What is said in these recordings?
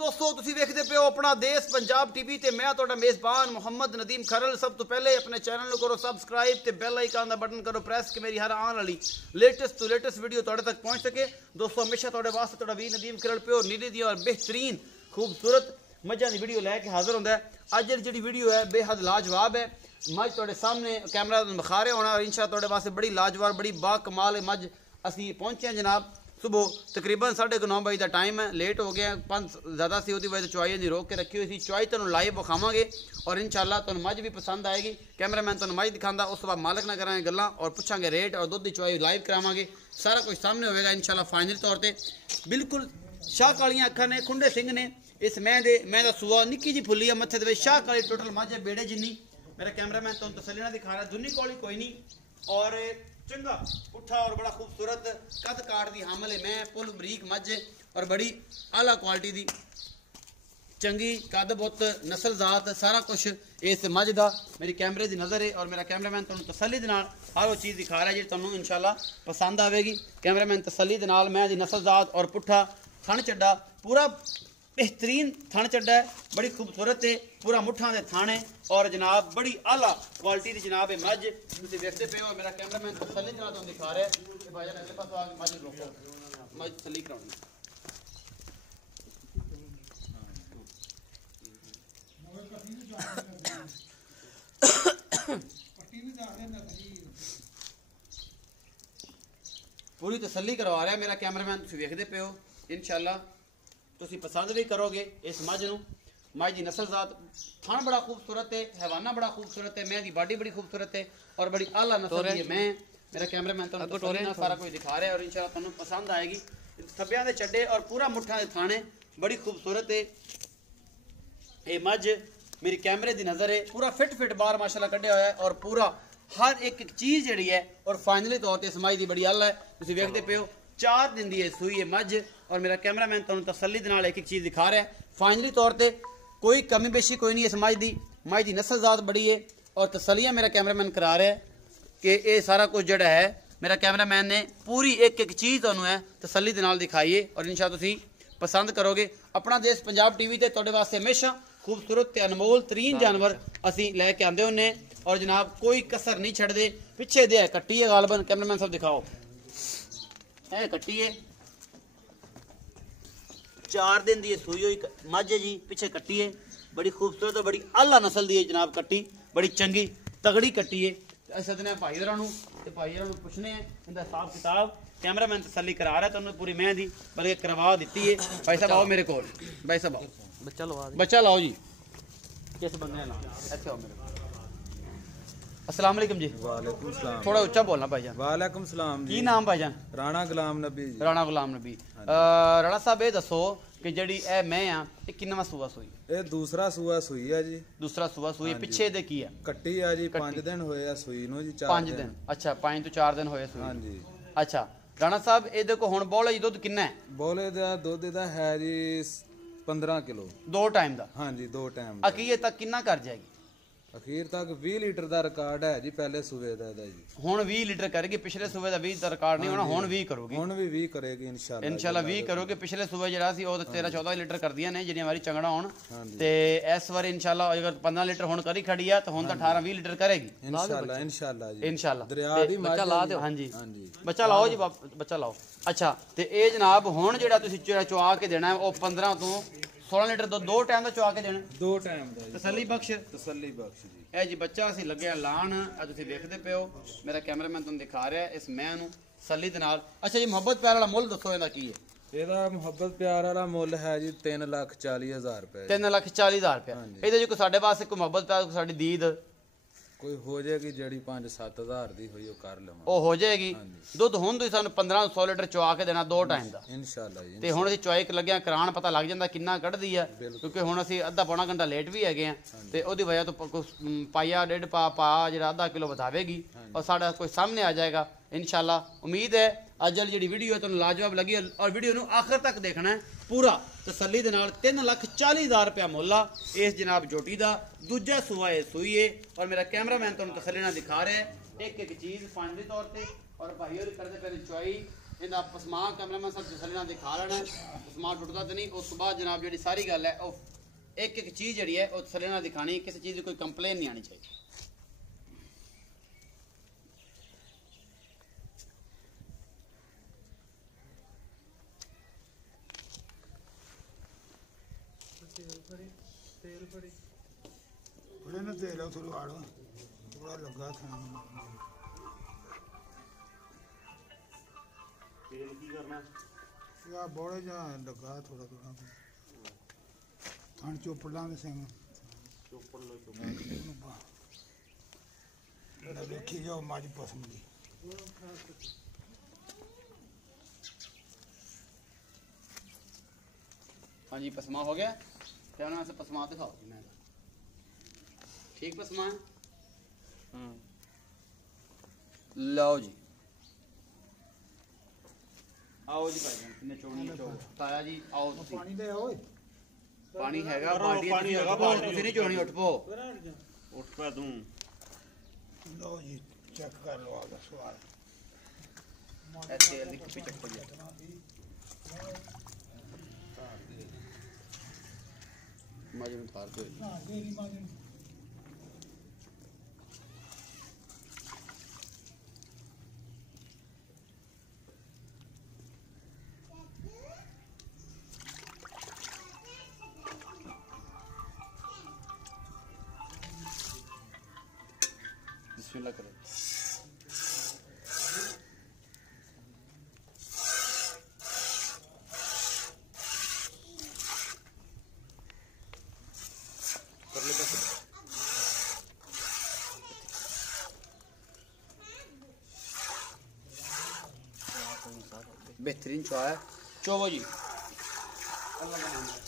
दोस्तों तुसी देखते पे हो अपना देश पंजाब टीवी ते मैं तुहाडा मेज़बान मुहम्मद नदीम खरल। सब तो पहले अपने चैनल को करो सब्सक्राइब ते बेल आइकन का बटन करो प्रेस कि मेरी हर आने वाली लेटेस्ट वीडियो तुहाडे तक पहुंच सके। दोस्तों हमेशा तुहाडे वास्ते तुहाडा वी नदीम खरल प्योर नीली दी और बेहतरीन खूबसूरत मझां दी वीडियो लैके हाजिर होंदा है। अज जी वीडियो है बेहद लाजवाब है। मझ तुहाडे सामने कैमरा दिखा रहे होना और इंशाअल्लाह तुहाडे वास्ते बड़ी लाजवाब बड़ी बाकमाल मझ असी पहुंचे हैं जनाब। सुबह तकरीबन 9:30 बजे का टाइम है, लेट हो गया 5 ज़्यादा सी होती वजह चुआई जी रोक के रखी हुई थी। चुआई तुम लाइव विखावे और इंशाअल्लाह तुम मझ भी पसंद आएगी। कैमरामैन तुम मझ दिखाता, उस बाद मालिक ना करांगे गल्लां और पूछांगे रेट और दुध की चुआई लाइव करावांगे। सारा कुछ सामने होगा इंशाअल्लाह फाइनल तौर पर। बिल्कुल शाह कालियां अखा ने, खुंडे सिंह ने। इस मैं का सूआ निक्की जी फुली है मत्थे दे शाह काली टोटल मझ है बेड़े जिन्नी। मेरा कैमरामैन तुम तसल्ली ना दिखा रहा, दुनी कोली कोई नहीं और चंगा उठा और बड़ा खूबसूरत कद काट दी हामल है। मैं पुल बरीक मझ और बड़ी आला क्वालिटी दी चंगी कद बुत नस्ल जात सारा कुछ इस मझ का मेरी कैमरे की नज़र है। और मेरा कैमरामैन तुम तसल्ली दे नाल हर वो चीज़ दिखा रहा है जी तुहानू इंशाअल्लाह पसंद आएगी। कैमरामैन तसल्ली दे नाल मैं दी नस्ल जात और पुट्ठा थन चड्डा पूरा बेहतरीन थन चड्डा है, बड़ी खूबसूरत है, पूरा मुठा दे थाने और जनाब बड़ी आला क्वालिटी की जनाब है मझ तुम देखते पे हो। मेरा कैमरामैन तसल्ली के नाल दिखा रहा है कि भाईजान अगले पास आके मझ रोको, मझ तसल्ली करानी। पूरी तसल्ली करवा रहा है मेरा कैमरामैन, तुम देखते पे हो। इंशाअल्लाह तुसी पसंद भी करोगे इस मझ नूं। मझ की नस्ल जात थान बड़ा खूबसूरत है, हैवाना बड़ा खूबसूरत है, मैं दी बॉडी बड़ी खूबसूरत है और बड़ी आला नस्ल की है। मैं मेरा कैमरामैन तुहानू सारा कुछ दिखा रहा है और इंशाअल्लाह तुहानू पसंद आएगी। थब्बियां दे चड्डे और पूरा मुठा दे थाने बड़ी खूबसूरत है। ये मझ मेरी कैमरे की नज़र है, पूरा फिट बार माशाल्लाह कढ़िया होया है और पूरा हर एक चीज़ जी है और फाइनली तौर पर इस मझ की बड़ी आला है। तुम देखते पे हो 4 दिन की सूई है मझ और मेरा कैमरामैन तुहानू तसल्ली दे नाल एक चीज़ दिखा रहा है। फाइनली तौर पर कोई कमी बेशी कोई नहीं इस मझ की नस्ल जात बड़ी है और तसल्लियाँ मेरा कैमरामैन करा रहा है कि ये सारा कुछ जड़ा है मेरा कैमरामैन ने पूरी एक चीज़ तुहानू है तसल्ली दे नाल दिखाई है और इंशाअल्लाह तुसीं पसंद करोगे। अपना देश पंजाब टीवी ते तुहाडे वास्ते हमेशा खूबसूरत ते अनमोल तरीन जानवर असी लैके आंदे हुन्ने और जनाब कोई कसर नहीं छड्डदे। पिछे दे कट्टी है गालबन, कैमरामैन साहब दिखाओ, है कट्टी है 4 दिन की सूई हुई मझ है जी, पिछे कट्टी है बड़ी खूबसूरत और बड़ी आला नस्ल की है जनाब। कट्टी बड़ी चंगी तगड़ी कट्टी है। सदने भाई होरां नूं ते भाई होरां नूं पुछने हैं इनका हिसाब किताब। कैमरामैन तसल्ली करा रहा है तुहानू पूरी मैं दी बल्कि करवा दी है। भाई साहब आओ मेरे को, भाई साहब आओ बच्चा लाओ जी। किस बंदे ना इत्थे आओ मेरे को। अस्सलाम वालेकुम जी। वालेकुम सलाम। थोड़ा ऊंचा बोलना भाईजान। वालेकुम सलाम जी। की नाम भाईजान? राणा गुलाम नबी जी। राणा गुलाम नबी। राणा साहब ये दसो कि जड़ी ए मैं आ ये किन्नवा सूआ सूई? ये दूसरा सूआ सूई है जी। दूसरा सूआ सूई पिछे दे की है? कट्टी है जी, 5 दिन होए आ सूई नु जी। 5 दिन। अच्छा 5 तो 4 दिन होए सूई। हां जी। अच्छा राणा साहब ये देखो हुण बोले दुध किन्ना है? बोले दा दुध दा है जी 15 किलो 2 टाइम दा। हां जी 2 टाइम। अकीर तक किन्ना कर जाएगी? अखीर तक 20 लीटर का रिकॉर्ड है जी पहले सूबे दा जी। हुण 20 लीटर करेगी, पिछले सूबे दा 20 दा रिकॉर्ड नहीं होना, हुण 20 करोगी। हुण भी 20 करेगी इंशाल्लाह। इंशाल्लाह 20 करोगे। पिछले सूबे जड़ा सी ओह 13-14 लीटर कर दिया ने जिहड़ी हमारी चंगड़ा होण ते इस बार इंशाल्लाह अगर 15 लीटर हुण करी खड़ी है तो हुण तो 18-20 लीटर करेगी इंशाल्लाह। इंशाल्लाह जी इंशाल्लाह। दरिया दी बच्चा ला दो। हां जी हां जी बच्चा लाओ जी, बच्चा लाओ। अच्छा ते ए जनाब हुण जेड़ा तुसीं चुआ के देना है ओ 15 तो 16 लीटर दूध 2 टाइम का चुआ के देना। 2 टाइम दा तसल्ली बख्श। तसल्ली बख्श जी। ए जी बच्चा असीं लगे लाण तुसीं देखदे पे हो। मेरा कैमरामैन तुहानू दिखा रहा है इस मैं नूं तसल्ली दे नाल। अच्छा जी मोहब्बत प्यार वाला मुੱਲ दसो ਇਹਦਾ ਕੀ ਹੈ? ਇਹਦਾ ਮੁਹੱਬਤ ਪਿਆਰ ਵਾਲਾ ਮੁੱਲ ਹੈ ਜੀ 3,40,000 ਰੁਪਏ। 3,40,000 ਰੁਪਏ। ਇਹਦੇ ਜੀ ਕੋਈ ਸਾਡੇ ਵਾਸਤੇ ਕੋਈ ਮੁਹੱਬਤ ਪਿਆਰ ਕੋਈ ਸਾਡੀ ਦੀਦ ਕੋਈ ਹੋ ਜਾਏਗੀ ਜਿਹੜੀ 5-7,000 ਦੀ ਹੋਈ ਉਹ ਕਰ ਲਵਾਂ। ਉਹ ਹੋ ਜਾਏਗੀ। ਦੁੱਧ ਹੁਣ ਤੁਸੀਂ ਸਾਨੂੰ 1500 ਲੀਟਰ ਚੁਆ ਕੇ ਦੇਣਾ 2 ਟਾਈਮ ਦਾ ਇਨਸ਼ਾਅੱਲਾ ਜੀ। ਤੇ ਹੁਣ ਅਸੀਂ ਚੁਆਈ ਲੱਗਿਆ ਕਰਾਣ ਪਤਾ ਲੱਗ ਜਾਂਦਾ ਕਿੰਨਾ ਕੱਢਦੀ ਆ ਕਿਉਂਕਿ ਹੁਣ ਅਸੀਂ ਅੱਧਾ ਪੌਣਾ ਘੰਟਾ ਲੇਟ ਵੀ ਹੈਗੇ ਆ ਤੇ ਉਹਦੀ ਵਜ੍ਹਾ ਤੋਂ ਪਾਇਆ ਡੇਢ ਪਾ ਜਿਹੜਾ ਅੱਧਾ ਕਿਲੋ ਵਧਾਵੇਗੀ और साढ़ा कोई सामने आ जाएगा इंशाल्लाह। उम्मीद है अज वाली जी वीडियो है तुहानू लाजवाब लगी और वीडियो नू आखिर तक देखना है पूरा तसल्ली दे नाल। 3,40,000 रुपया मुल्ला इस जनाब जोटी का दूजा सूआ है सूई है और मेरा कैमरामैन तुहानू तसल्ली नाल दिखा रहा है एक चीज़ फाइनली तौर पर और भाई और करते पे चुआई इनका पसमा कैमरामैन सब तसल्ली दिखा लेना पसमा टुटता तो नहीं। उस बाद जनाब जी सारी गल है वो एक एक चीज़ जी है वो तसल्ली दिखानी, किसी चीज़ की कोई कंप्लेन नहीं आनी चाहिए। बड़े ना तेल थोड़ा आड़ो थोड़ा लगा था तेल की करना या बड़े जा लगा थोड़ा थोड़ा थान चोपड़ा में सिंह चोपड़ लो बड़ा देखी जाओ मारी पसंद दी हाँ जी पसमा हो गया, कैमरा से पसमा दिखाओ जी मैं ठीक पसमा है। लो जी आओ जी भाई किन्ने चोनी चो ताया जी आओ तुसी पानी ले आओ पानी हैगा पानी बाल्टी हैगा, बाल्टी तुसी नहीं चोनी उठ पो उठ पे तू लो जी चेक कर लो आगे सवाल ऐसे लिख पे चेक कर मजे में थार दो हां तेरी मांगे बिस्मिल्लाह करो। बेहतरीन चाय है चोवो जी अल्लाह का नाम है।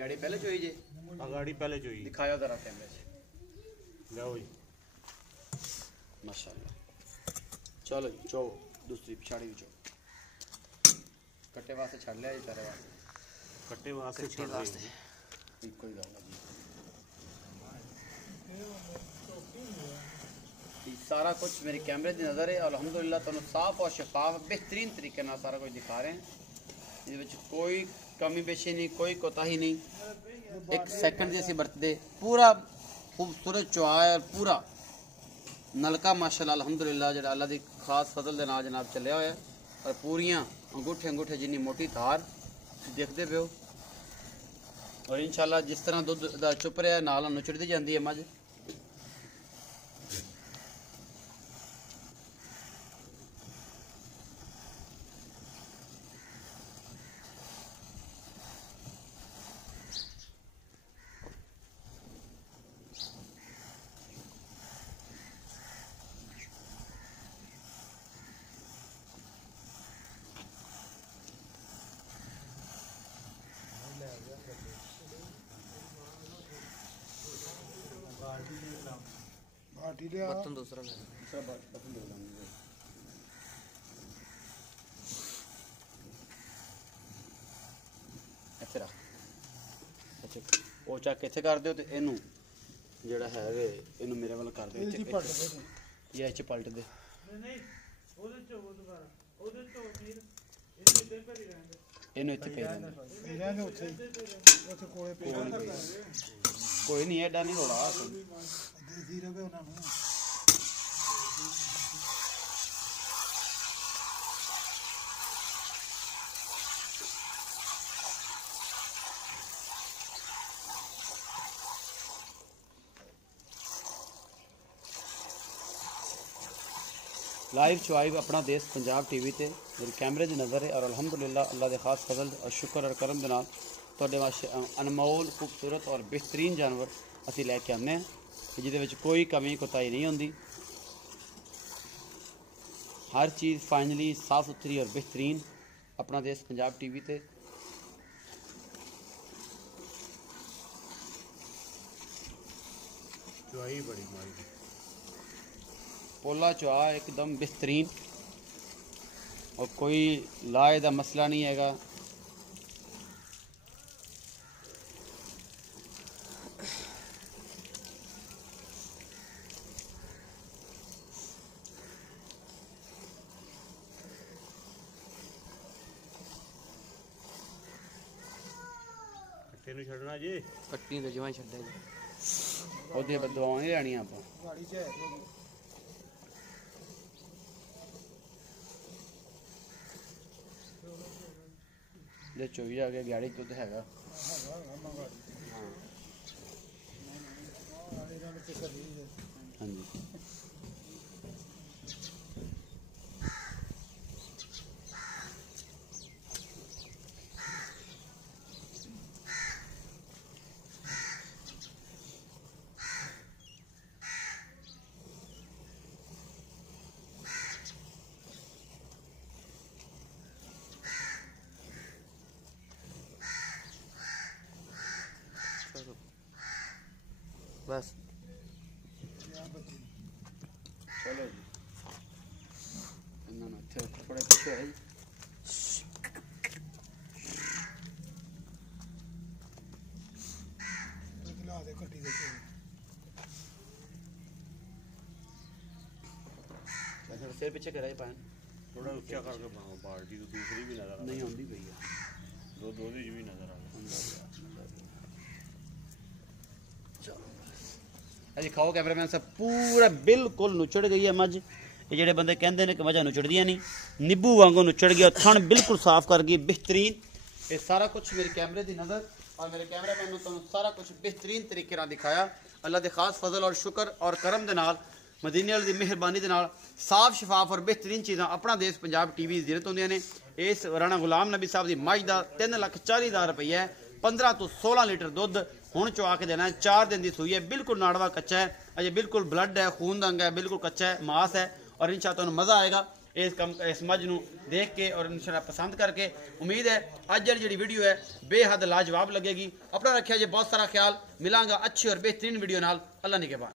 गाड़ी पहले चोई जी गाड़ी पहले चाहिए दिखाया जरा कैमरे से जाओ जी माशाल्लाह। चलो जी चो दूसरी पिछाड़ी भी चो कट्टे वास्ते छड़ लिया जी तेरे वास्ते कट्टे वास्ते कट्टे छोड़ वास्ते रहे एक कोई गल जी सारा कुछ मेरे कैमरे की नज़र है अल्हम्दुलिल्लाह तुहानू साफ और शफाफ बेहतरीन तरीके नाल सारा कुछ दिखा रहे हैं। इस कोई कमी पेशी नहीं कोई कोताही नहीं। एक सेकंड जैसी बरतदे पूरा खूबसूरत चौआ पूरा नलका माशाल्लाह अल्हम्दुलिल्लाह जो अल्लाह की खास फजल के नाल जनाब चलिया होया और पूरियां अंगूठे अंगूठे जिन्नी मोटी धार देखते पे हो और इंशाल्लाह जिस तरह दुध दा चुप रहा नाल नुचड़ती जाती है मझ बाटी ले आओ बर्तन दूसरा ले ਇੱਥੇ ਰੱਖ ਅੱਛਾ ਉਹ ਚੱਕ ਇੱਥੇ ਕਰ ਦਿਓ ਤੇ ਇਹਨੂੰ ਜਿਹੜਾ ਹੈ ਇਹਨੂੰ ਮੇਰੇ ਵੱਲ ਕਰ ਦਿਓ तेल दी पट दे ਇਹ ਇੱਥੇ ਪਲਟ ਦੇ ਨਹੀਂ ਉਹਦੇ ਚ ਉਹ ਦੁਬਾਰਾ ਉਹਦੇ ਚ ਵੀਰ ਇਹਦੇ ਤੇ ਭਰੀ ਰਹਿੰਦੇ ਇਹਨੂੰ ਇੱਥੇ ਫੇਰ ਇਹਨਾਂ ਦੇ ਉੱਥੇ ਕੋਲੇ ਪੇ कोई नहीं एडा नहीं रोड़ा देसी रवे ਉਹਨਾਂ ਨੂੰ लाइव चुआई अपना देश पंजाब टीवी ते मेरे कैमरे की नज़र है और अलहमदुलिल्लाह अल्लाह के खास फजल और शुक्र और करम के नाल तुहाडे वास्ते अनमोल खूबसूरत और बेहतरीन जानवर असीं लैके आने कि जिहदे विच कोई कमी कोताही नहीं होंदी। हर चीज़ फाइनली साफ सुथरी और बेहतरीन अपना देश पंजाब टीवी ते। चुआई बड़ी मारी पोला चुआ एकदम बेहतरीन और कोई लाए का मसला नहीं हैगा। कट्टे नूं छड्डना जी ਕੱਟੀ ਤੇ ਜਿਵੇਂ ਛੱਡੇ ਉਹਦੀਆਂ ਬਦਦੁਆਵਾਂ ਨਹੀਂ ਲੈਣੀਆਂ ਆਪਾਂ। ਗਾੜੀ ਚ ਹੈ ਜੇ ਚੋਈ ਜਾ ਕੇ ਗਾੜੀ ਦੁੱਧ ਹੈਗਾ ਹਾਂਜੀ। ਬਸ चलो जी इन्होंने इतने थोड़े पीछे है ਲਾ ਦੇ ਕੱਟੀ ਦੇ थोड़ा सिर पीछे कराए पाए थोड़ा ऊंचा करके बनाओ बाल्टी तो दूसरी भी नजर नहीं आती भैया दो दो दी भी नजर आ अजी खाओ कैमरामैन साहब पूरा बिल्कुल नुचड़ गई है मझ। ये जेडे बंदे कहते हैं कि मझा नुचड़दियां नहीं, नींबू वांगू नुचड़ गया, थन बिल्कुल साफ कर गई बेहतरीन। ये सारा कुछ मेरे कैमरे की नज़र और मेरे कैमरामैन ने तुहानू सारा कुछ बेहतरीन तरीके नाल दिखाया। अल्लाह के खास फजल और शुक्र और करम दे नाल मदीने वाले दी मेहरबानी दे नाल साफ शफाफ और बेहतरीन चीज़ां अपना देश पंजाब टीवी ज़िरत होंदियां ने। इस राणा गुलाम नबी साहब की मझ का 3,40,000 रुपया है। 15 तो 16 लीटर दुध हुण चुआ के देना है। 4 दिन की सूई है, बिल्कुल नाड़वा कच्चा है, अजय बिल्कुल ब्लड है, खून दंग है, बिल्कुल कच्चा है, मास है और इंशाअल्लाह तुहानू मज़ा आएगा इस मझ नूं देख के और इंशाअल्लाह पसंद करके। उम्मीद है अज जी वीडियो है बेहद लाजवाब लगेगी। अपना रखिया जी बहुत सारा ख्याल, मिलांगा अच्छी और बेहतरीन वीडियो नाल। अल्लाह निगहबान।